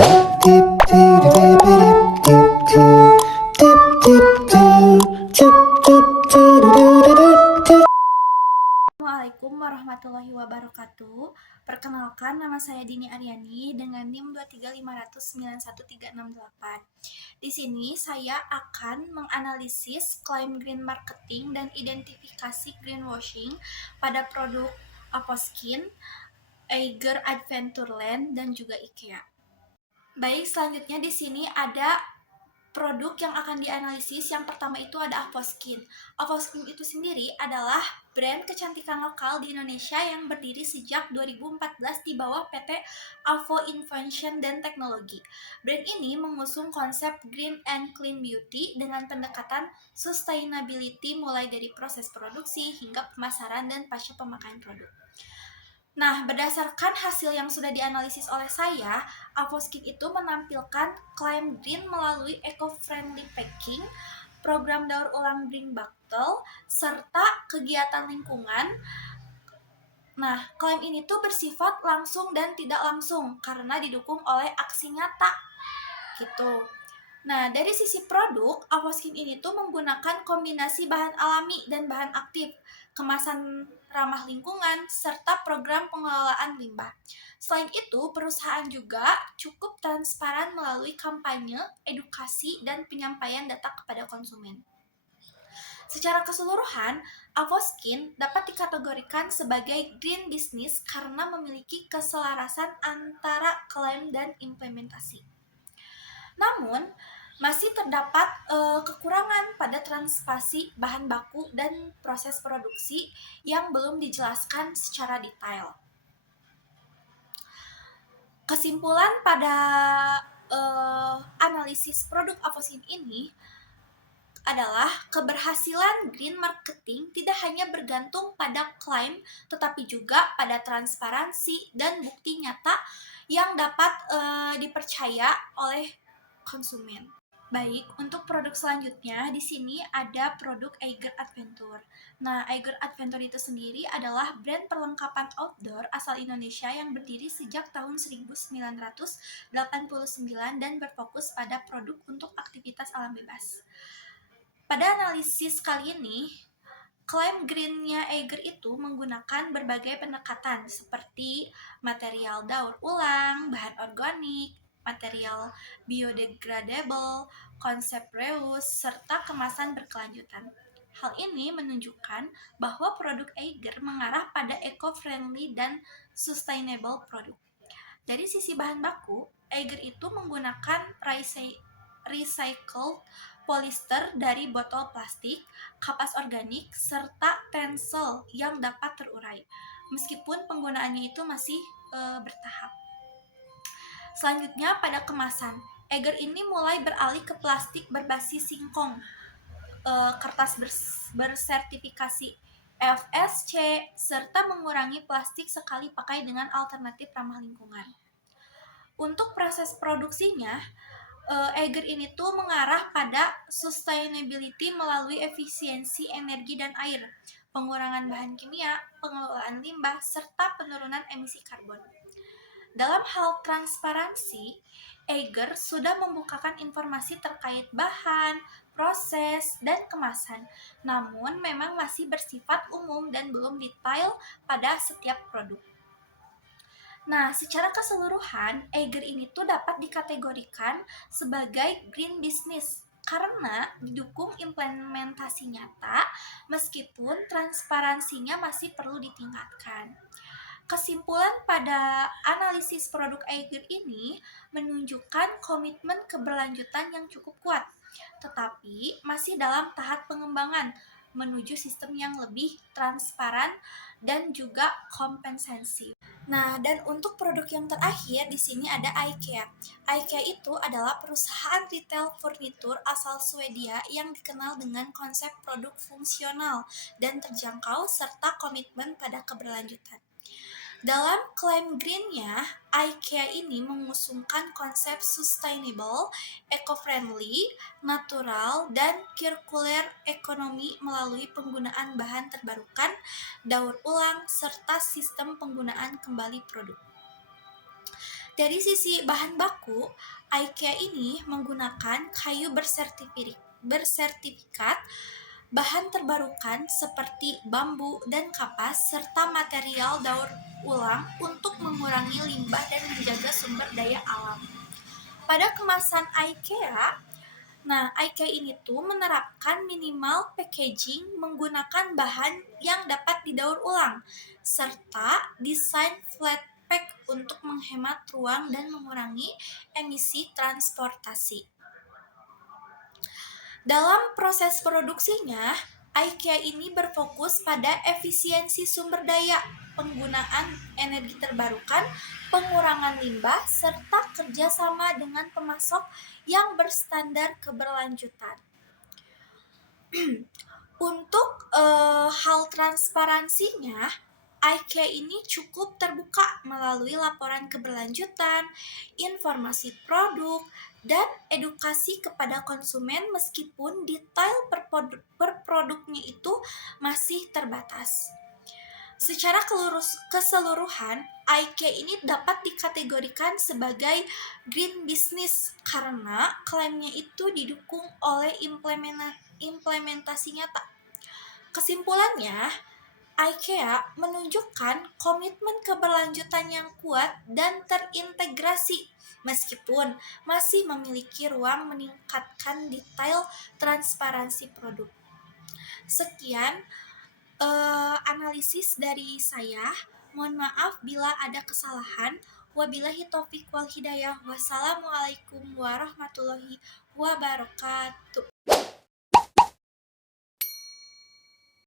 Assalamualaikum warahmatullahi wabarakatuh. Perkenalkan, nama saya Dini Aryani dengan NIM 235091368. Di sini saya akan menganalisis klaim green marketing dan identifikasi greenwashing pada produk Avoskin, Eiger Adventureland, dan juga IKEA. Baik, selanjutnya di sini ada produk yang akan dianalisis. Yang pertama itu ada Avoskin. Avoskin itu sendiri adalah brand kecantikan lokal di Indonesia yang berdiri sejak 2014 di bawah PT Avo Invention dan Teknologi. Brand ini mengusung konsep green and clean beauty dengan pendekatan sustainability mulai dari proses produksi hingga pemasaran dan pasca pemakaian produk. Nah, berdasarkan hasil yang sudah dianalisis oleh saya, Avoskin itu menampilkan klaim green melalui eco-friendly packing, program daur ulang green bottle, serta kegiatan lingkungan. Nah, klaim ini tuh bersifat langsung dan tidak langsung karena didukung oleh aksi nyata gitu. Nah, dari sisi produk, Avoskin ini tuh menggunakan kombinasi bahan alami dan bahan aktif, kemasan ramah lingkungan, serta program pengelolaan limbah. Selain itu, perusahaan juga cukup transparan melalui kampanye, edukasi, dan penyampaian data kepada konsumen. Secara keseluruhan, Avoskin dapat dikategorikan sebagai green business karena memiliki keselarasan antara klaim dan implementasi. Namun, masih terdapat kekurangan pada transpasi bahan baku dan proses produksi yang belum dijelaskan secara detail. Kesimpulan pada analisis produk Avoskin ini adalah keberhasilan green marketing tidak hanya bergantung pada klaim, tetapi juga pada transparansi dan bukti nyata yang dapat dipercaya oleh konsumen. Baik, untuk produk selanjutnya di sini ada produk Eiger Adventure. Nah, Eiger Adventure itu sendiri adalah brand perlengkapan outdoor asal Indonesia yang berdiri sejak tahun 1989 dan berfokus pada produk untuk aktivitas alam bebas. Pada analisis kali ini, klaim greennya Eiger itu menggunakan berbagai pendekatan seperti material daur ulang, bahan organik, material biodegradable, konsep reuse, serta kemasan berkelanjutan. Hal ini menunjukkan bahwa produk Eiger mengarah pada eco-friendly dan sustainable produk. Dari sisi bahan baku, Eiger itu menggunakan recycled polyester dari botol plastik, kapas organik, serta tencel yang dapat terurai, meskipun penggunaannya itu masih bertahap. Selanjutnya pada kemasan, Eiger ini mulai beralih ke plastik berbasis singkong, kertas bersertifikasi FSC, serta mengurangi plastik sekali pakai dengan alternatif ramah lingkungan. Untuk proses produksinya, Eiger ini tuh mengarah pada sustainability melalui efisiensi energi dan air, pengurangan bahan kimia, pengelolaan limbah, serta penurunan emisi karbon. Dalam hal transparansi, Eiger sudah membukakan informasi terkait bahan, proses, dan kemasan, namun memang masih bersifat umum dan belum detail pada setiap produk. Nah, secara keseluruhan, Eiger ini tuh dapat dikategorikan sebagai green business karena didukung implementasi nyata meskipun transparansinya masih perlu ditingkatkan. Kesimpulan pada analisis produk Eiger ini menunjukkan komitmen keberlanjutan yang cukup kuat, tetapi masih dalam tahap pengembangan menuju sistem yang lebih transparan dan juga kompensasi. Nah, dan untuk produk yang terakhir di sini ada IKEA. IKEA itu adalah perusahaan retail furnitur asal Swedia yang dikenal dengan konsep produk fungsional dan terjangkau serta komitmen pada keberlanjutan. Dalam klaim green-nya, IKEA ini mengusungkan konsep sustainable, eco-friendly, natural, dan circular economy melalui penggunaan bahan terbarukan, daur ulang, serta sistem penggunaan kembali produk. Dari sisi bahan baku, IKEA ini menggunakan kayu bersertifikat, bahan terbarukan seperti bambu dan kapas, serta material daur ulang untuk mengurangi limbah dan menjaga sumber daya alam. Pada kemasan IKEA, IKEA ini tuh menerapkan minimal packaging menggunakan bahan yang dapat didaur ulang, serta desain flat pack untuk menghemat ruang dan mengurangi emisi transportasi. Dalam proses produksinya, IKEA ini berfokus pada efisiensi sumber daya, penggunaan energi terbarukan, pengurangan limbah, serta kerjasama dengan pemasok yang berstandar keberlanjutan. Untuk hal transparansinya, IKEA ini cukup terbuka melalui laporan keberlanjutan, informasi produk, dan edukasi kepada konsumen meskipun detail per produknya itu masih terbatas. Secara keseluruhan, IKEA ini dapat dikategorikan sebagai green business karena klaimnya itu didukung oleh implementasi nyata. Kesimpulannya, IKEA menunjukkan komitmen keberlanjutan yang kuat dan terintegrasi meskipun masih memiliki ruang meningkatkan detail transparansi produk. Sekian analisis dari saya. Mohon maaf bila ada kesalahan. Wabillahi taufiq wal hidayah. Wassalamualaikum warahmatullahi wabarakatuh.